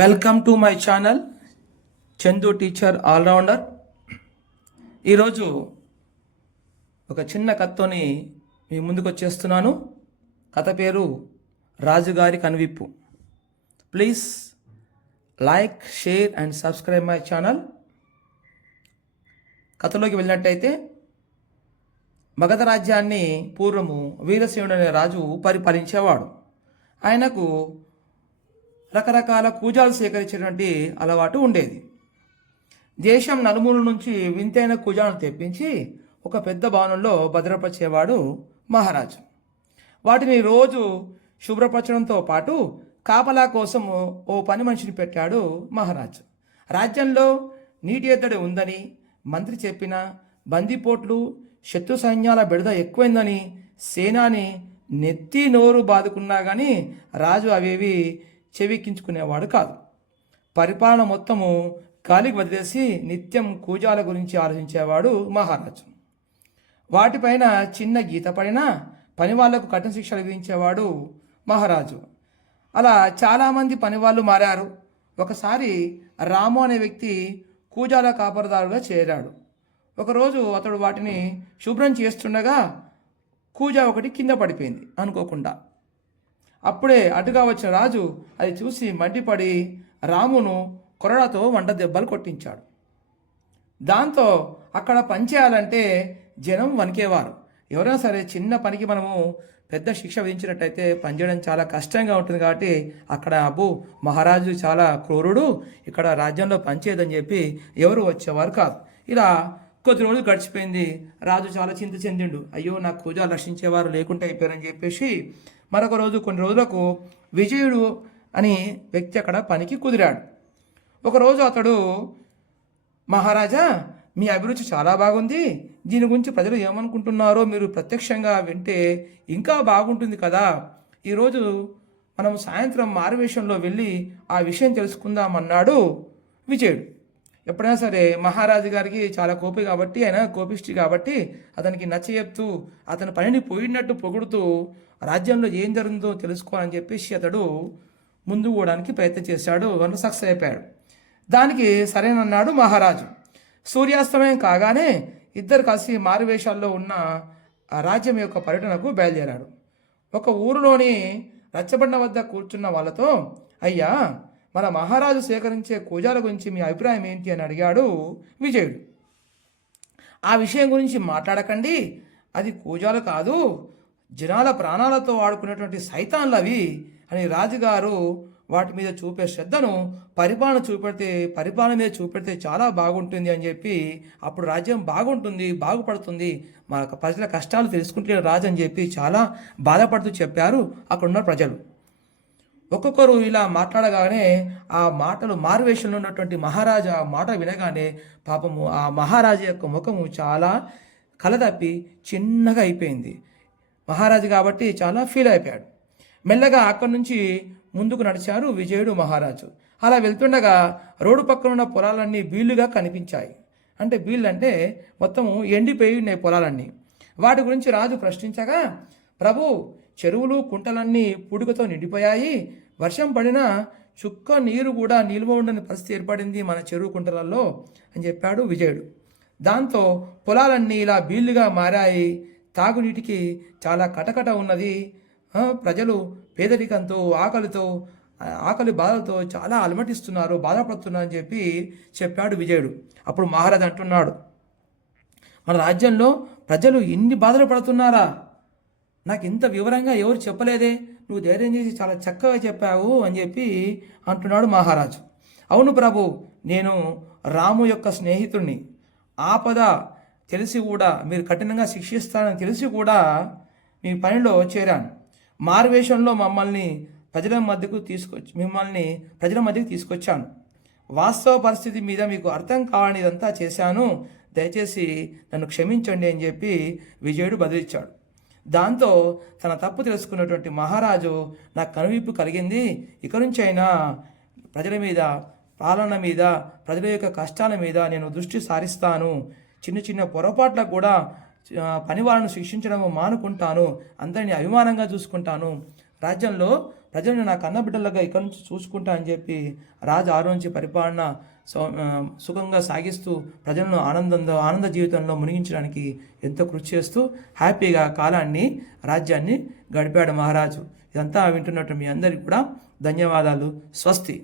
Welcome to my channel Chandu teacher all rounder. ఈరోజు ఒక చిన్న కథతోని మీ ముందుకు వచ్చేస్తున్నాను. కథ పేరు రాజుగారి కనువిప్పు. Please like, share and subscribe my channel. కథలోకి వెళ్ళినట్టయితే, మగధ రాజ్యాన్ని పూర్వము వీరసేనుడు అనే రాజు పరిపాలించేవాడు. ఆయనకు రకరకాల కూజాలు సేకరించేటువంటి అలవాటు ఉండేది. దేశం నలుమూల నుంచి వింతైన కూజాలను తెప్పించి ఒక పెద్ద భవనంలో భద్రపరిచేవాడు మహారాజు. వాటిని రోజు శుభ్రపరచడంతో పాటు కాపలా కోసం ఓ పని మనిషిని పెట్టాడు మహారాజు. రాజ్యంలో నీటి ఎద్దడి ఉందని మంత్రి చెప్పినా, బందిపోట్లు శత్రు సైన్యాల బెడద ఎక్కువైందని సేనాని నెత్తి నోరు బాదుకున్నా కానీ రాజు అవేవి చెవిక్కించుకునేవాడు కాదు. పరిపాలన మొత్తము గాలికి వదిలేసి నిత్యం కూజాల గురించి ఆలోచించేవాడు మహారాజు. వాటిపైన చిన్న గీత పడినా పని వాళ్లకు కఠిన శిక్షలు విధించేవాడు మహారాజు. అలా చాలామంది పనివాళ్ళు మారారు. ఒకసారి రాము అనే వ్యక్తి కూజాల కాపరదారుగా చేరాడు. ఒకరోజు అతడు వాటిని శుభ్రం చేస్తుండగా కూజా ఒకటి కింద పడిపోయింది అనుకోకుండా. అప్పుడే అటుగా వచ్చిన రాజు అది చూసి మండిపడి రామును కొరడాతో వంట దెబ్బలు కొట్టించాడు. దాంతో అక్కడ పనిచేయాలంటే జనం వణికేవారు. ఎవరైనా సరే చిన్న పనికి మనము పెద్ద శిక్ష విధించినట్టయితే పనిచేయడం చాలా కష్టంగా ఉంటుంది. కాబట్టి అక్కడ మహారాజు చాలా క్రూరుడు, ఇక్కడ రాజ్యంలో పనిచేయదని చెప్పి ఎవరు వచ్చేవారు కాదు. ఇలా కొద్ది రోజులు గడిచిపోయింది. రాజు చాలా చింత చెందిండు. అయ్యో, నాకు కూజాలు రక్షించేవారు లేకుంటే అయిపోయారని చెప్పేసి మరొక రోజు కొన్ని రోజులకు విజయుడు అని వ్యక్తి అక్కడ పనికి కుదిరాడు. ఒకరోజు అతడు, మహారాజా, మీ అభిరుచి చాలా బాగుంది, దీని గురించి ప్రజలు ఏమనుకుంటున్నారో మీరు ప్రత్యక్షంగా వింటే ఇంకా బాగుంటుంది కదా. ఈరోజు మనం సాయంత్రం మారువేషంలో వెళ్ళి ఆ విషయం తెలుసుకుందామన్నాడు విజయుడు. ఎప్పుడైనా సరే మహారాజు గారికి చాలా కోపి కాబట్టి, ఆయన కోపిష్టి కాబట్టి అతనికి నచ్చచెప్తూ అతని పనిని పోయినట్టు పొగుడుతూ రాజ్యంలో ఏం జరుగుతుందో తెలుసుకోవాలని చెప్పేసి అతడు ముందు పోవడానికి ప్రయత్నం చేశాడు. వన్ సక్సెస్ అయిపోయాడు. దానికి సరేనన్నాడు మహారాజు. సూర్యాస్తమయం కాగానే ఇద్దరు కలిసి మారువేషాల్లో ఉన్న ఆ రాజ్యం యొక్క పర్యటనకు బయలుదేరాడు. ఒక ఊరిలోని రచ్చబండ వద్ద కూర్చున్న వాళ్ళతో, అయ్యా, మన మహారాజు సేకరించే కూజాల గురించి మీ అభిప్రాయం ఏంటి అని అడిగాడు విజయుడు. ఆ విషయం గురించి మాట్లాడకండి, అది కూజాలు కాదు, జనాల ప్రాణాలతో ఆడుకునేటువంటి సైతాన్లు అవి అని రాజుగారు వాటి మీద చూపే శ్రద్ధను పరిపాలన మీద చూపెడితే చాలా బాగుంటుంది అని చెప్పి, అప్పుడు రాజ్యం బాగుంటుంది, బాగుపడుతుంది, మా ప్రజల కష్టాలు తెలుసుకుంటే రాజు అని చెప్పి చాలా బాధపడుతూ చెప్పారు అక్కడున్న ప్రజలు. ఒక్కొక్కరు ఇలా మాట్లాడగానే ఆ మాటలు మారువేషంలో ఉన్నటువంటి మహారాజా మాట వినగానే పాపము ఆ మహారాజు యొక్క ముఖము చాలా కలదప్పి చిన్నగా అయిపోయింది. మహారాజు కాబట్టి చాలా ఫీల్ అయిపోయాడు. మెల్లగా అక్కడి నుంచి ముందుకు నడిచారు విజయుడు మహారాజు. అలా వెళ్తుండగా రోడ్డు పక్కన ఉన్న పొలాలన్నీ బీళ్లుగా కనిపించాయి. అంటే బీళ్ళు అంటే మొత్తము ఎండిపోయి ఉన్నాయి పొలాలన్నీ. వాటి గురించి రాజు ప్రశ్నించగా, ప్రభు, చెరువులు కుంటలన్నీ పుడుకతో నిండిపోయాయి, వర్షం పడినా చుక్క నీరు కూడా నిల్వ ఉండని పరిస్థితి ఏర్పడింది మన చెరువు కుంటలలో అని చెప్పాడు విజయుడు. దాంతో పొలాలన్నీ ఇలా బీళ్లుగా మారాయి, తాగునీటికి చాలా కటకట ఉన్నది, ప్రజలు పేదరికంతో ఆకలి బాధలతో చాలా అలమటిస్తున్నారు, బాధపడుతున్నారు అని చెప్పాడు విజయుడు. అప్పుడు మహారాజు అంటున్నాడు, మన రాజ్యంలో ప్రజలు ఇన్ని బాధలు పడుతున్నారా? నాకు ఇంత వివరంగా ఎవరు చెప్పలేదే, నువ్వు ధైర్యం చేసి చాలా చక్కగా చెప్పావు అని చెప్పి అంటున్నాడు మహారాజు. అవును ప్రభు, నేను రాము యొక్క స్నేహితుడిని. ఆపద తెలిసి కూడా మీరు కఠినంగా శిక్షిస్తారని తెలిసి కూడా మీ పనిలో చేరాను. మారువేషంలో మిమ్మల్ని ప్రజల మధ్యకు తీసుకొచ్చాను. వాస్తవ పరిస్థితి మీద మీకు అర్థం కావాలని ఇదంతా చేశాను, దయచేసి నన్ను క్షమించండి అని చెప్పి విజయుడు బదిలిచ్చాడు. దాంతో తన తప్పు తెలుసుకున్నటువంటి మహారాజు, నాకు కనువిప్పు కలిగింది, ఇక నుంచి అయినా ప్రజల మీద, పాలన మీద, ప్రజల యొక్క కష్టాల మీద నేను దృష్టి సారిస్తాను, చిన్న చిన్న పొరపాట్లకు కూడా పని వాళ్ళను శిక్షించడం మానుకుంటాను, అందరినీ అభిమానంగా చూసుకుంటాను, రాజ్యంలో ప్రజలను నా కన్నబిడ్డలుగా ఇక్కడి నుంచి చూసుకుంటా అని చెప్పి రాజు ఆరు నుంచి పరిపాలన సుఖంగా సాగిస్తూ ప్రజలను ఆనంద జీవితంలో మునిగించడానికి ఎంతో కృషి చేస్తూ హ్యాపీగా కాలాన్ని రాజ్యాన్ని గడిపాడు మహారాజు. ఇదంతా వింటున్నట్టు మీ అందరికీ కూడా ధన్యవాదాలు. స్వస్తి.